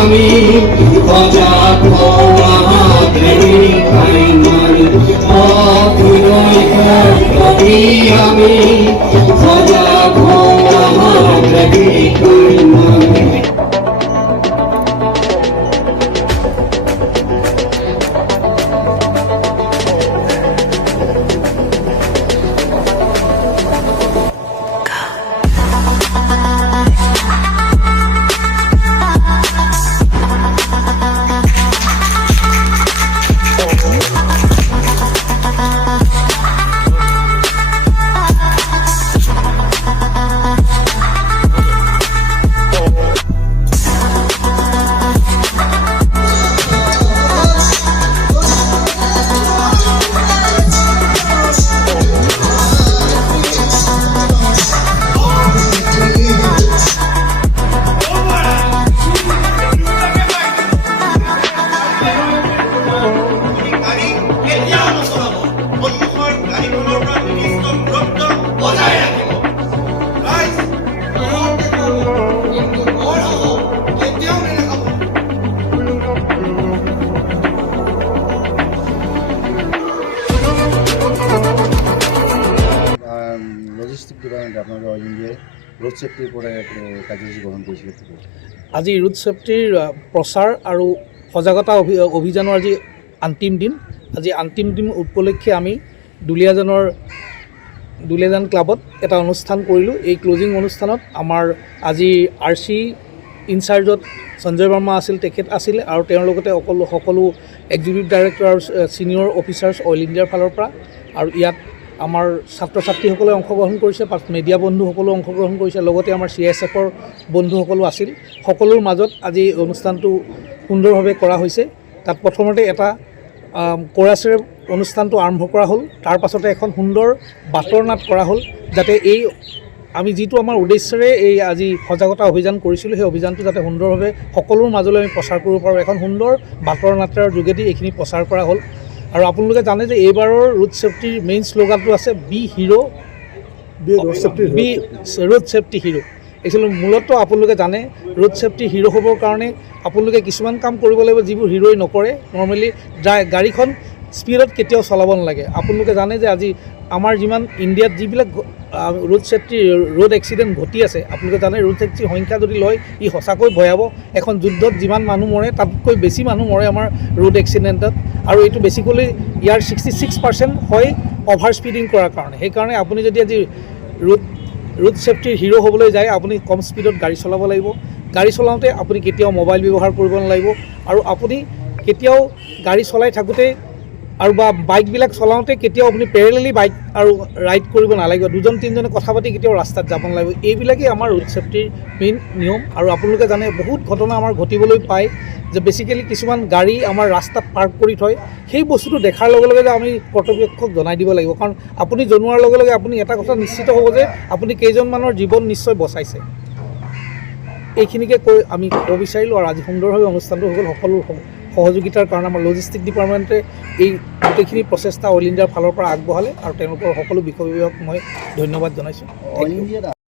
আমি সজাগ আমি সজাগ লজিষ্টিক ডিপাৰ্টমেণ্টে আপোনালোকে অল ইণ্ডিয়াই ৰোড ছেফটিৰ ওপৰত কাৰ্যসূচী গ্ৰহণ কৰিছিলে। আজি ৰোড ছেফটিৰ প্ৰচাৰ আৰু সজাগতা অভিযানৰ আজি অন্তিম দিন। আজি অন্তিম দিন উপলক্ষে আমি দুলীয়াজান ক্লাবত এটা অনুষ্ঠান কৰিলোঁ। এই ক্লজিং অনুষ্ঠানত আমাৰ আজি RC ইনচাৰ্জত সঞ্জয় বৰ্মা আছিল, তেখেত আছিলে আৰু তেওঁৰ লগতে সকলো এক্সিকিউটিভ ডাইৰেক্টৰ আৰু ছিনিয়ৰ অফিচাৰ্ছ অইল ইণ্ডিয়াৰ ফালৰ পৰা, আৰু ইয়াত আমাৰ ছাত্ৰ ছাত্ৰীসকলে অংশগ্ৰহণ কৰিছে, মিডিয়া বন্ধুসকলেও অংশগ্ৰহণ কৰিছে, লগতে আমাৰ CSFৰ বন্ধুসকলো আছিল। সকলোৰ মাজত আজি অনুষ্ঠানটো সুন্দৰভাৱে কৰা হৈছে। তাত প্ৰথমতে এটা কোৰাছেৰে অনুষ্ঠানটো আৰম্ভ কৰা হ'ল, তাৰ পাছতে এখন সুন্দৰ বাটৰ নাট কৰা হ'ল, যাতে এই আমি যিটো আমাৰ উদ্দেশ্যৰে এই আজি সজাগতা অভিযান কৰিছিলোঁ, সেই অভিযানটো যাতে সুন্দৰভাৱে সকলোৰ মাজলৈ আমি প্ৰচাৰ কৰিব পাৰোঁ। এখন সুন্দৰ বাটৰ নাটৰ যোগেদি এইখিনি প্ৰচাৰ কৰা হ'ল। আৰু আপোনালোকে জানে যে এইবাৰৰ ৰোড ছেফটিৰ মেইন শ্লোগানটো আছে be hero, road safety hero. Actually মূলতঃ আপোনালোকে জানে ৰোড ছেফটি হিৰো হ'বৰ কাৰণে আপোনালোকে কিছুমান কাম কৰিব লাগিব যিবোৰ হিৰোই নকৰে। নৰ্মেলি গাড়ীখন স্পীডত কেতিয়াও চলাব নালাগে। আপোনালোকে জানে যে আজি আমাৰ যিমান ইণ্ডিয়াত যিবিলাক ৰোড এক্সিডেণ্ট ঘটি আছে, আপোনালোকে জানে ৰোড ছেফটিৰ সংখ্যা যদি লয় ই সঁচাকৈ ভয়াৱহ। এখন যুদ্ধত যিমান মানুহ মৰে তাতকৈ বেছি মানুহ মৰে আমাৰ ৰোড এক্সিডেণ্টত, আৰু এইটো বেছিকলি ইয়াৰ 66% হয় অভাৰ স্পীডিং কৰাৰ কাৰণে। সেইকাৰণে আপুনি যদি আজি ৰোড ছেফটিৰ হিৰো হ'বলৈ যায়, আপুনি কম স্পীডত গাড়ী চলাব লাগিব। গাড়ী চলাওঁতে আপুনি কেতিয়াও মোবাইল ব্যৱহাৰ কৰিব নালাগিব, আৰু আপুনি কেতিয়াও গাড়ী চলাই থাকোঁতে আৰু বা বাইকবিলাক চলাওঁতে কেতিয়াও আপুনি পেৰেলেলি বাইক আৰু ৰাইড কৰিব নালাগিব। দুজন তিনিজনে কথা পাতি কেতিয়াও ৰাস্তাত যাব নালাগিব। এইবিলাকেই আমাৰ ৰোড ছেফটিৰ মেইন নিয়ম। আৰু আপোনালোকে জানে বহুত ঘটনা আমাৰ ঘটিবলৈ পায় যে বেছিকেলি কিছুমান গাড়ী আমাৰ ৰাস্তাত পাৰ্ক কৰি থয়। সেই বস্তুটো দেখাৰ লগে লগে যে আমি কৰ্তৃপক্ষক জনাই দিব লাগিব, কাৰণ আপুনি জনোৱাৰ লগে লগে আপুনি এটা কথা নিশ্চিত হ'ব যে আপুনি কেইজনমানৰ জীৱন নিশ্চয় বচাইছে। এইখিনিকে কৈ আমি ক'ব বিচাৰিলোঁ, আৰু আজি সুন্দৰভাৱে অনুষ্ঠানটো হৈ গ'ল। সকলো সহযোগিতাৰ কাৰণে আমাৰ লজিষ্টিক ডিপাৰ্টমেণ্টে এই গোটেইখিনি প্ৰচেষ্টা অইল ইণ্ডিয়াৰ ফালৰ পৰা আগবঢ়ালে, আৰু তেওঁলোকৰ সকলো বিষয় বিভাগক মই ধন্যবাদ জনাইছোঁ।